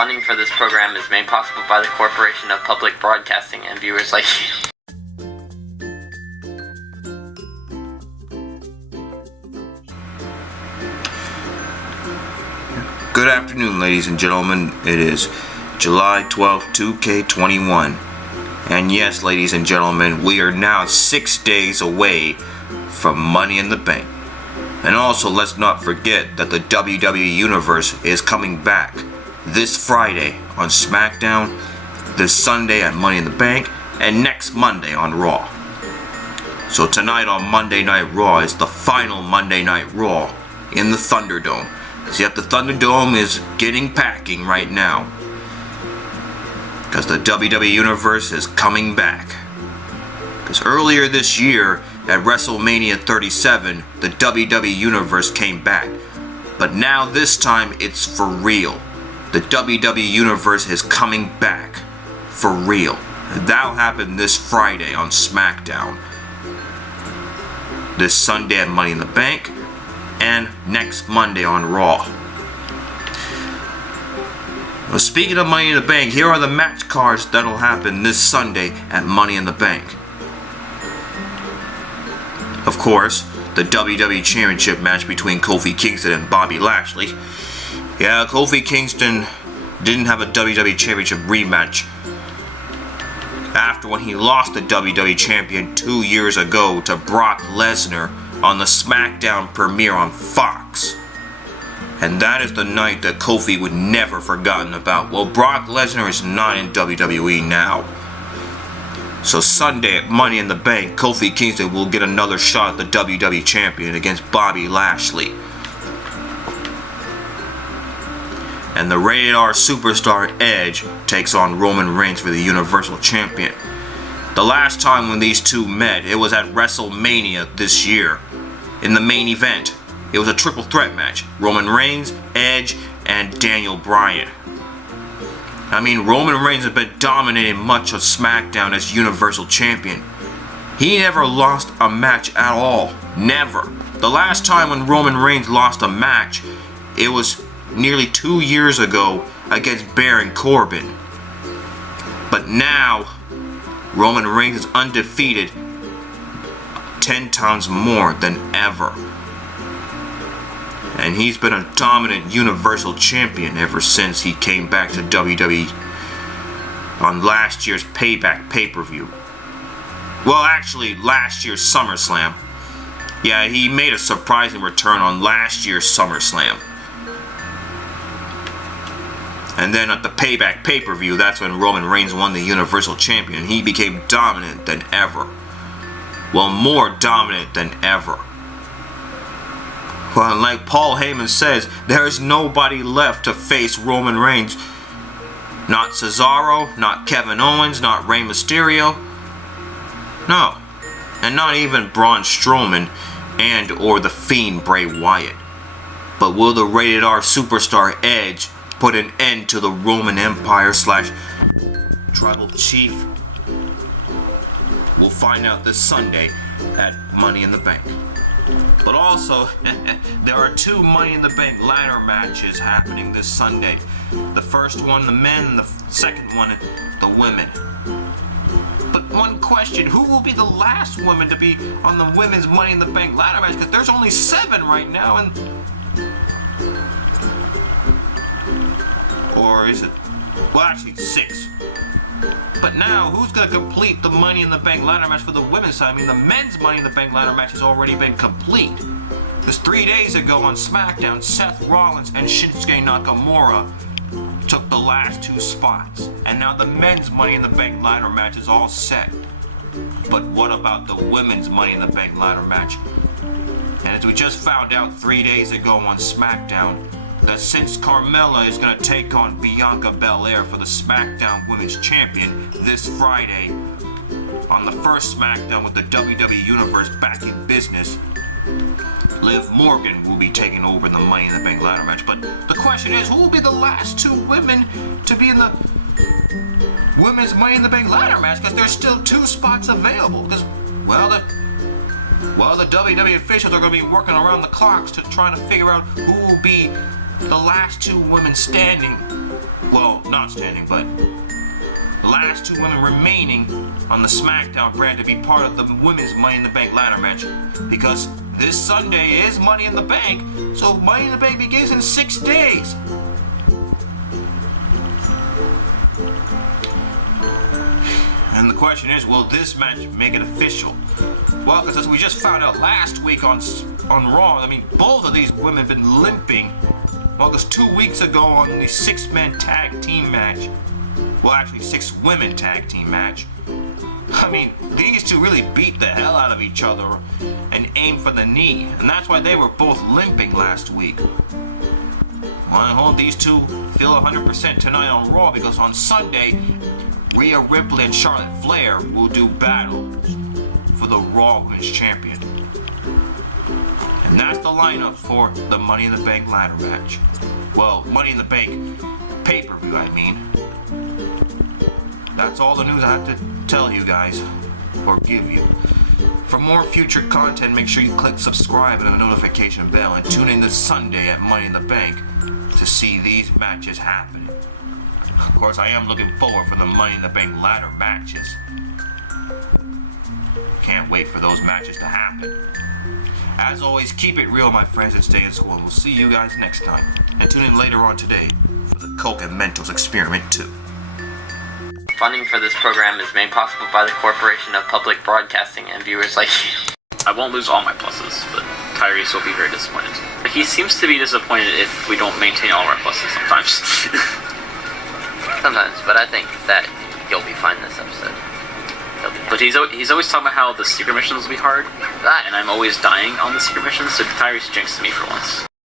Funding for this program is made possible by the Corporation of Public Broadcasting and viewers like you. Good afternoon, ladies and gentlemen. It is July 12th, 2K21. And yes, ladies and gentlemen, we are now 6 days away from Money in the Bank. And also, let's not forget that the WWE Universe is coming back this Friday on Smackdown, this Sunday at Money in the Bank, and next Monday on Raw. So tonight on Monday Night Raw is the final Monday Night Raw in the Thunderdome. So yet the Thunderdome is getting packing right now, because the WWE Universe is coming back. Because earlier this year at WrestleMania 37, the WWE Universe came back. But now this time it's for real. The WWE Universe is coming back for real. And that'll happen this Friday on Smackdown, this Sunday at Money in the Bank, and next Monday on Raw. Well, speaking of Money in the Bank, here are the match cards that'll happen this Sunday at Money in the Bank. Of course, the WWE Championship Match between Kofi Kingston and Bobby Lashley. Yeah, Kofi Kingston didn't have a WWE Championship rematch after when he lost the WWE Champion 2 years ago to Brock Lesnar on the Smackdown premiere on Fox. And that is the night that Kofi would never forgotten about. Well, Brock Lesnar is not in WWE now. So Sunday at Money in the Bank, Kofi Kingston will get another shot at the WWE Champion against Bobby Lashley. And the Rated R Superstar Edge takes on Roman Reigns for the Universal Champion. The last time when these two met, it was at WrestleMania this year. In the main event, it was a triple threat match. Roman Reigns, Edge, and Daniel Bryan. I mean, Roman Reigns has been dominating much of SmackDown as Universal Champion. He never lost a match at all. Never. The last time when Roman Reigns lost a match, it was nearly 2 years ago against Baron Corbin. But now, Roman Reigns is undefeated 10 times more than ever. And he's been a dominant Universal Champion ever since he came back to WWE on last year's Payback pay-per-view. Well, actually, last year's SummerSlam. Yeah, he made a surprising return on last year's SummerSlam. And then at the Payback pay-per-view, that's when Roman Reigns won the Universal Champion. He became dominant than ever. Well, more dominant than ever. Well, like Paul Heyman says, there is nobody left to face Roman Reigns. Not Cesaro, not Kevin Owens, not Rey Mysterio. No. And not even Braun Strowman and or the Fiend Bray Wyatt. But will the Rated R Superstar Edge put an end to the Roman Empire / Tribal Chief? We'll find out this Sunday at Money in the Bank. But also, there are 2 Money in the Bank ladder matches happening this Sunday. The first one, the men, and the second one, the women. But one question, who will be the last woman to be on the women's Money in the Bank ladder match? Because there's only 7 right now, and... Or is it... Well, actually, 6. But now, who's going to complete the Money in the Bank ladder match for the women's side? I mean, the men's Money in the Bank ladder match has already been complete. Because 3 days ago on Smackdown, Seth Rollins and Shinsuke Nakamura took the last 2 spots. And now the men's Money in the Bank ladder match is all set. But what about the women's Money in the Bank ladder match? And as we just found out 3 days ago on Smackdown, that since Carmella is going to take on Bianca Belair for the SmackDown Women's Champion this Friday on the first SmackDown with the WWE Universe back in business, Liv Morgan will be taking over the Money in the Bank ladder match. But the question is, who will be the last 2 women to be in the women's Money in the Bank ladder match? Because there's still 2 spots available. Because, well, the WWE officials are going to be working around the clocks to try to figure out who will be the last 2 women standing well, not standing, but the last two women remaining on the Smackdown brand to be part of the women's Money in the Bank ladder match, because this Sunday is Money in the Bank, so Money in the Bank begins in 6 days. And the question is, will this match make it official? Well, because as we just found out last week on Raw, I mean, both of these women have been limping. Well, because 2 weeks ago on the 6-man tag team match, well, actually 6-women tag team match, I mean, these two really beat the hell out of each other and aimed for the knee, and that's why they were both limping last week. Well, I hope these two feel 100% tonight on Raw, because on Sunday, Rhea Ripley and Charlotte Flair will do battle for the Raw Women's Champion. And that's the lineup for the Money in the Bank ladder match. Well, Money in the Bank pay-per-view, I mean. That's all the news I have to tell you guys, or give you. For more future content, make sure you click subscribe and the notification bell, and tune in this Sunday at Money in the Bank to see these matches happening. Of course, I am looking forward for the Money in the Bank ladder matches. Can't wait for those matches to happen. As always, keep it real, my friends, and stay in school. We'll see you guys next time. And tune in later on today for the Coke and Mentos Experiment 2. Funding for this program is made possible by the Corporation of Public Broadcasting and viewers like you. I won't lose all my pluses, but Tyrese will be very disappointed. He seems to be disappointed if we don't maintain all of our pluses sometimes. Sometimes, but I think that you'll be fine this episode. But he's always talking about how the secret missions will be hard, and I'm always dying on the secret missions, so Tyrese jinxed me for once.